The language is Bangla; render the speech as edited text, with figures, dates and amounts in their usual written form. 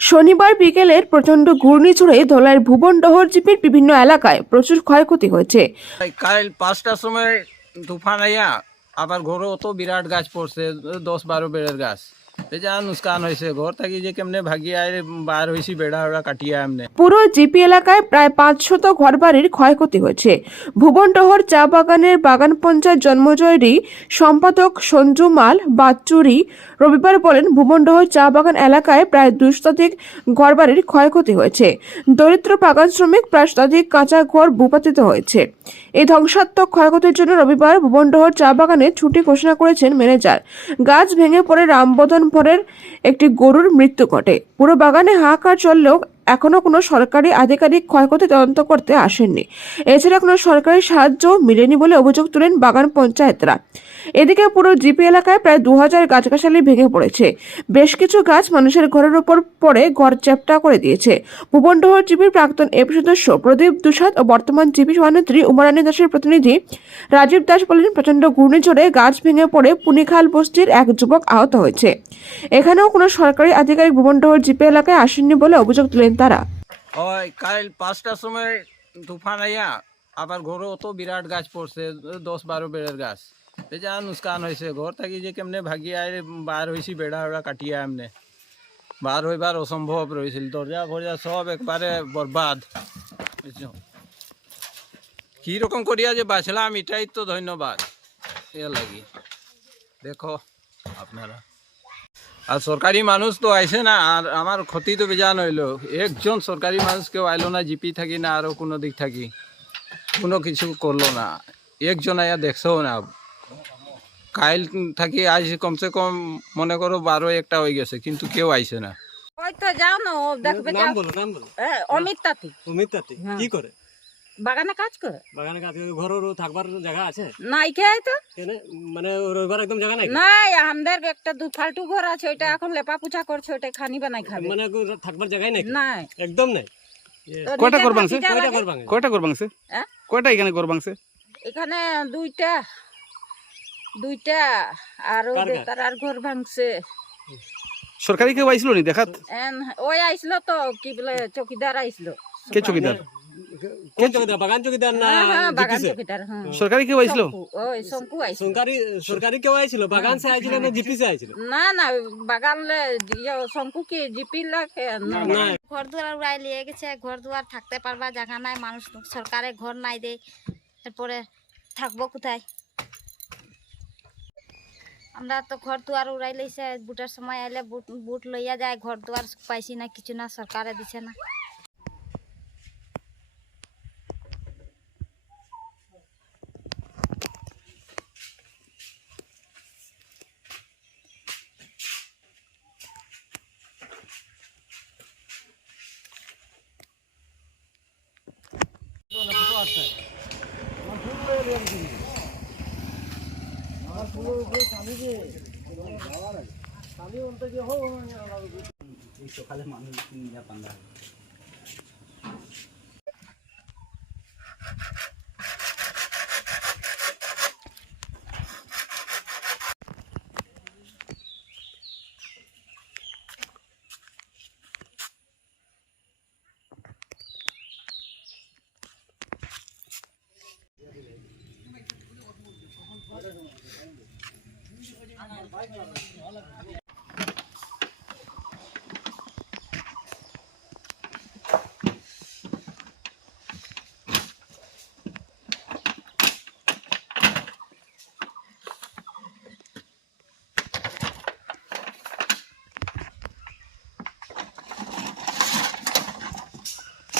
শনিবার বিকেলের প্রচণ্ড ঘূর্ণিঝড়ে ধলাইয়ের ভুবনডহর জিপির বিভিন্ন এলাকায় প্রচুর ক্ষয়ক্ষতি হয়েছে। কাল 5টার সময় তুফান আইয়া আবার ঘরে অত বিরাট গাছ পড়ছে, 10-12 বেড়ের গাছ। যা নুকসান হয়েছে, ঘর থাকি যে কেমনে ভাগিয়ে আয় বার হয়েছি, বেড়া ওড়া কাটিয়ে এমনি। পুরো জিপি এলাকায় প্রায় 500 ঘরবাড়ির ক্ষয়ক্ষতি হয়েছে। ভুবনডহর চা বাগানের বাগান পঞ্চায়েত জন্মজয়েরই সম্পাদক সঞ্জু মাল বাচ্চুরি রবিবার বলেন, ভুবনডহর চা বাগান এলাকায় প্রায় 200 ঘরবাড়ির ক্ষয়ক্ষতি হয়েছে। দরিদ্র বাগান শ্রমিক প্রায় শতাধিক কাঁচা ঘর ভূপাতিত হয়েছে। এই ধ্বংসাত্মক ক্ষয়ক্ষতির জন্য রবিবার ভুবনডহর চা বাগানে ছুটি ঘোষণা করেছেন ম্যানেজার। গাছ ভেঙে পড়ে রামবদন ভরের একটি গরুর মৃত্যু ঘটে। পুরো বাগানে হাহাকার চললেও এখনো কোনো সরকারি আধিকারিক ক্ষয়ক্ষতি তদন্ত করতে আসেননি। এছাড়া কোনো সরকারি সাহায্য মেলেনি বলে অভিযোগ তুলেন বাগান পঞ্চায়েতরা। এদিকে পুরো জিপি এলাকায় প্রায় 2000 গাছগাছালি ভেঙে পড়েছে। বেশ কিছু গাছ মানুষের ঘরের উপর পড়ে ঘর চ্যাপ্টা করে দিয়েছে। ভুবনডহর জিপির প্রাক্তন এপি সদস্য প্রদীপ দুসাদ ও বর্তমান জিপি সভানেত্রী উমারানী দাসের প্রতিনিধি রাজীব দাস বলেন, প্রচণ্ড ঘূর্ণিঝড়ে গাছ ভেঙে পড়ে পুনিখাল বস্তির এক যুবক আহত হয়েছে। এখানেও কোনো সরকারি আধিকারিক ভুবনডহর জিপি এলাকায় আসেননি বলে অভিযোগ তুলেন তারা। ওই কাল 5টার সময় তুফান আইয়া আবার ঘরে অত বিরাট গাছ পড়ছে, 10-12 বেড়ের গাছ। যা নুকসান হয়েছে, ঘর থাকি যে কেমনে ভাগিয়ে আয় বার হয়েছি, বেড়া ওড়া কাটিয়ে এমনি। বার হইবার অসম্ভব রয়েছিল, দরজা ফরজা সব একবারে বরবাদ। কি রকম করিয়া যে বাঁচলাম এটাই তো ধন্যবাদ। এ লাগি দেখো আপনারা, আর সরকারি মানুষ তো আইসে না, আর আমার ক্ষতি তো বেজান হইলো। একজন সরকারি মানুষ কেউ আইলো না, জিপি থাকি না আরো কোনো দিক থাকি, কোনো কিছু করলো না। একজন আয়া দেখছেও না। কাইল থাকি আজ কমসে কম মনে করো 12-1টা হয়ে গেছে, কিন্তু কেউ আইসে না। ওই তো যাও না, ও দেখবে। নাম বলো, নাম বলো। অমিত তাঁতি। অমিত তাঁতি কি করে? বাগানে কাজ করে। বাগানে কাজ করে? ঘরের থাকবার জায়গা আছে? নাই খেয়ে তো কেন মানে রবিবার একদম জায়গা নাই? নাই, আমাদের একটা দু ফালতু ঘর আছে, ওইটা এখন লেপা পুছা করছে, ওইটা খানি বানাই খাবে। মানে থাকবার জায়গাই নাই? নাই, একদম নাই। তো কয়টা নিজের ঘর ভাঙছে? ভাতিজা কয়টা লাগে। ঘর ভাঙে? কয়টা ঘর ভাঙছে? হ্যাঁ? কয়টা এখানে ঘর ভাঙছে? এখানে দুইটা আর কার ওদের কার? তার আর ঘর ভাঙছে। সরকারি কেউ আইছিল নি দেখাত? ওই আইসলো তো, কি বলে, চকিদার আইসলো। কে চকিদার? কোন চৌকিদার? বাগান চৌকিদার না হ্যাঁ, বাগান জিপিসে? চকিদার। হ্যাঁ, সরকারি কেউ আইছিল? ওই শঙ্কু আইসলো। সরকারি কেউ আইছিল? বাগান সে আইছিল না জিপি সে আইছিল? না না, বাগানলে শঙ্কু কি জিপি লাগে না। না। ঘর দুয়ার উড়াই নিয়ে গেছে, ঘর দুয়ার থাকতে পারবা জায়গা নাই, মানুষ সরকারে ঘর নাই দে, এরপরে থাকবো কোথায়? আমরা তো ঘর দুয়ার উড়াই লইছে, বুটের সময় আইলে বুট লইয়া যায়, ঘর দুয়ার পাইছি না, কিছু না, সরকারে দিছে না।